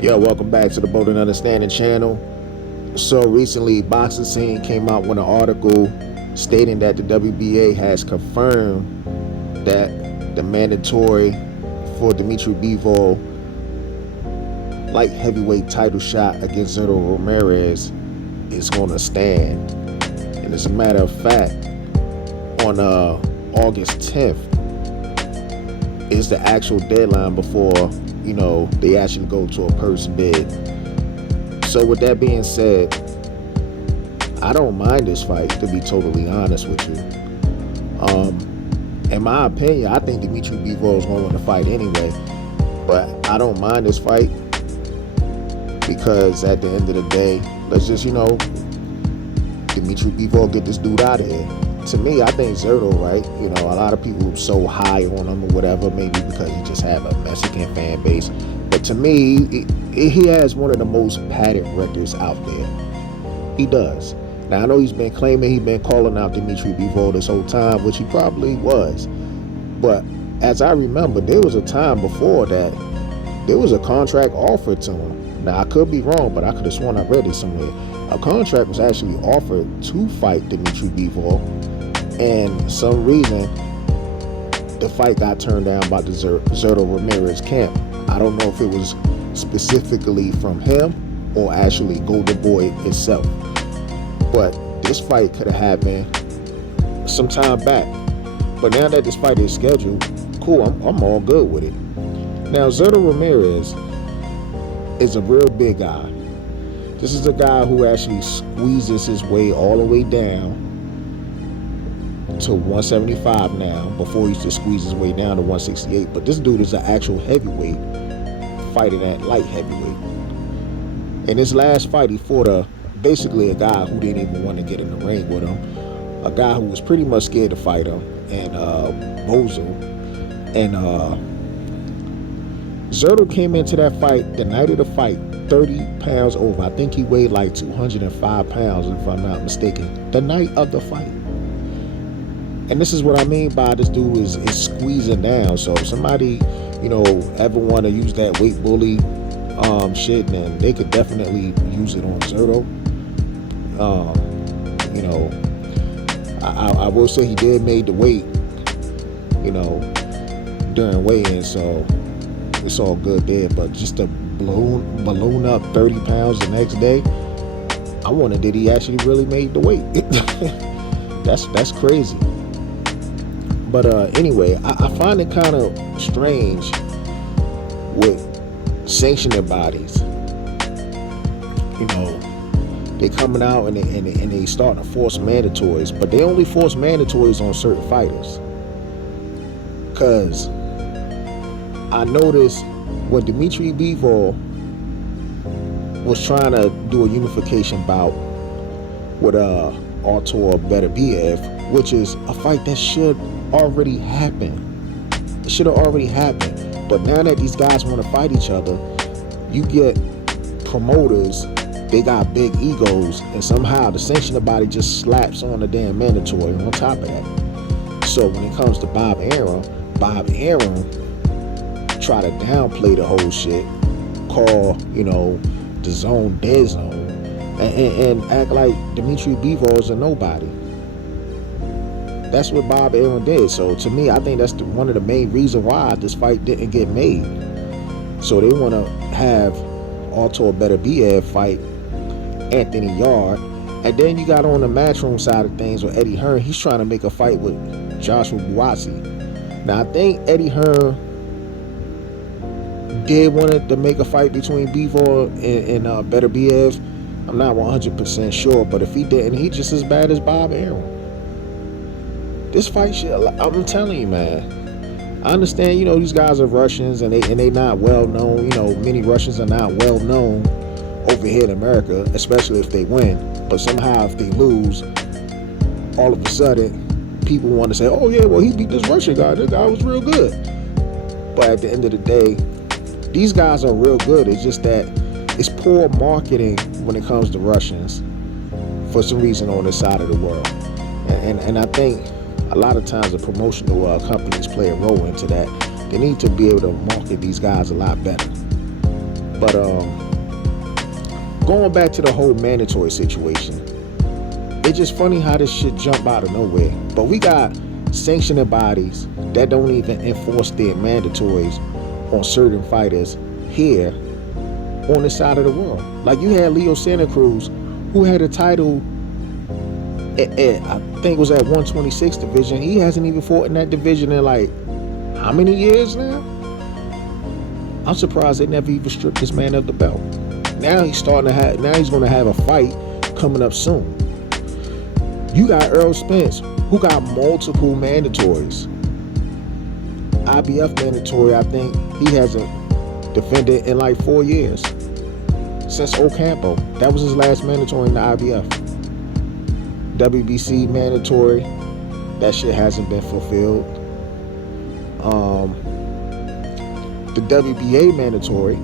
Yeah, welcome back to the Bold and Understanding channel. So recently, Boxing Scene came out with an article stating that the WBA has confirmed that the mandatory for Dmitry Bivol light heavyweight title shot against Zurdo Ramirez is going to stand. And as a matter of fact, on August 10th is the actual deadline before they actually go to a purse bid. So with that being said, I don't mind this fight, to be totally honest with you. In my opinion, I think Dmitry Bivol is going to win the fight anyway, but I don't mind this fight because at the end of the day, let's just Dmitry Bivol get this dude out of here. To me, I think Zurdo, right? A lot of people so high on him or whatever, maybe because he just have a Mexican fan base. But to me, he has one of the most padded records out there. He does. Now, I know he's been claiming he's been calling out Dmitry Bivol this whole time, which he probably was. But as I remember, there was a time before that there was a contract offered to him. Now, I could be wrong, but I could have sworn I read it somewhere. A contract was actually offered to fight Dmitry Bivol, and some reason the fight got turned down by the Zurdo Ramirez camp. I don't know if it was specifically from him or actually Golden Boy itself, but this fight could have happened some time back. But now that this fight is scheduled, cool, I'm all good with it. Now, Zurdo Ramirez is a real big guy. This is a guy who actually squeezes his way all the way down to 175 now. Before he used to squeeze his way down to 168. But this dude is an actual heavyweight fighting at light heavyweight. In his last fight, he fought basically a guy who didn't even want to get in the ring with him. A guy who was pretty much scared to fight him, and Bozo. And Zurdo came into that fight, the night of the fight, 30 pounds over. I think he weighed like 205 pounds, if I'm not mistaken, the night of the fight. And this is what I mean by this dude is squeezing down. So if somebody, ever want to use that weight bully shit, then they could definitely use it on Zurdo. I will say he did make the weight, during weigh-in, so it's all good there. But just to balloon up 30 pounds the next day, I wonder, did he actually really make the weight? That's crazy. But anyway, I find it kind of strange with sanctioning bodies. They coming out and they starting to force mandatories, but they only force mandatories on certain fighters. Cause I noticed when Dmitry Bivol was trying to do a unification bout with Artur Beterbiev, which is a fight that should already happen. It should have already happened. But now that these guys want to fight each other, you get promoters, they got big egos, and somehow the sanctioning body just slaps on the damn mandatory on top of that. So when it comes to Bob Arum try to downplay the whole shit, call the zone dead zone, and act like Dmitry Bivol is a nobody. That's what Bob Arum did. So to me, I think that's one of the main reasons why this fight didn't get made. So they want to have Artur Beterbiev fight Anthony Yarde, and then you got on the Matchroom side of things with Eddie Hearn. He's trying to make a fight with Joshua Buatsi. Now I think Eddie Hearn did want to make a fight between Bivol and Beterbiev. I'm not 100% sure, but if he didn't, he's just as bad as Bob Arum. This fight shit, I'm telling you, man. I understand, these guys are Russians and they not well known. Many Russians are not well known over here in America, especially if they win. But somehow if they lose, all of a sudden, people want to say, oh yeah, well he beat this Russian guy. This guy was real good. But at the end of the day, these guys are real good. It's just that it's poor marketing when it comes to Russians for some reason on this side of the world. And I think a lot of times the promotional companies play a role into that. They need to be able to market these guys a lot better. But going back to the whole mandatory situation, it's just funny how this shit jump out of nowhere. But we got sanctioning bodies that don't even enforce their mandatories on certain fighters here on this side of the world. Like you had Leo Santa Cruz, who had a title I think it was at 126 division. He hasn't even fought in that division in like how many years now? I'm surprised they never even stripped this man of the belt. Now he's going to have a fight coming up soon. You got Errol Spence, who got multiple mandatories. IBF mandatory, I think he hasn't defended in like 4 years. Since Ocampo. That was his last mandatory in the IBF. WBC mandatory, that shit hasn't been fulfilled. The WBA mandatory,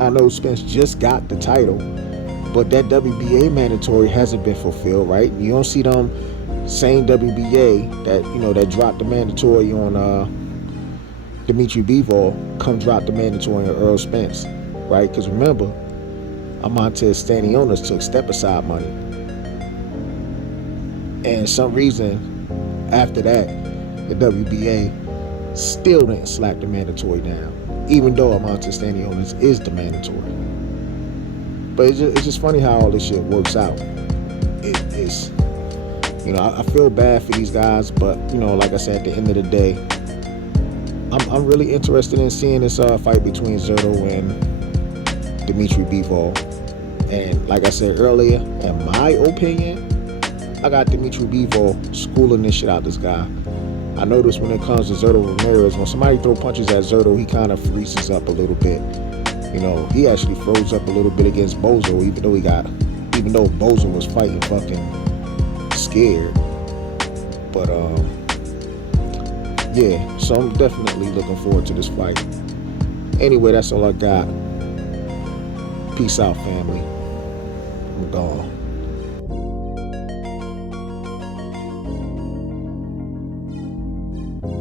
I know Spence just got the title, but that WBA mandatory hasn't been fulfilled, right? You don't see them same WBA that dropped the mandatory on Dmitry Bivol come drop the mandatory on Errol Spence, right? Because remember, Amantes Stanionis took step-aside money. And some reason, after that, the WBA still didn't slap the mandatory down, even though Amantes Stanionis is the mandatory. But it's just funny how all this shit works out. It's I feel bad for these guys, but like I said, at the end of the day, I'm really interested in seeing this fight between Zurdo and Dmitry Bivol. And like I said earlier, in my opinion, I got Dmitry Bivol schooling this shit out this guy. I notice when it comes to Zurdo Ramirez, when somebody throw punches at Zurdo, he kind of freezes up a little bit. He actually froze up a little bit against Bozo, even though Bozo was fighting fucking scared. But yeah, so I'm definitely looking forward to this fight. Anyway, that's all I got. Peace out, family. I'm gone.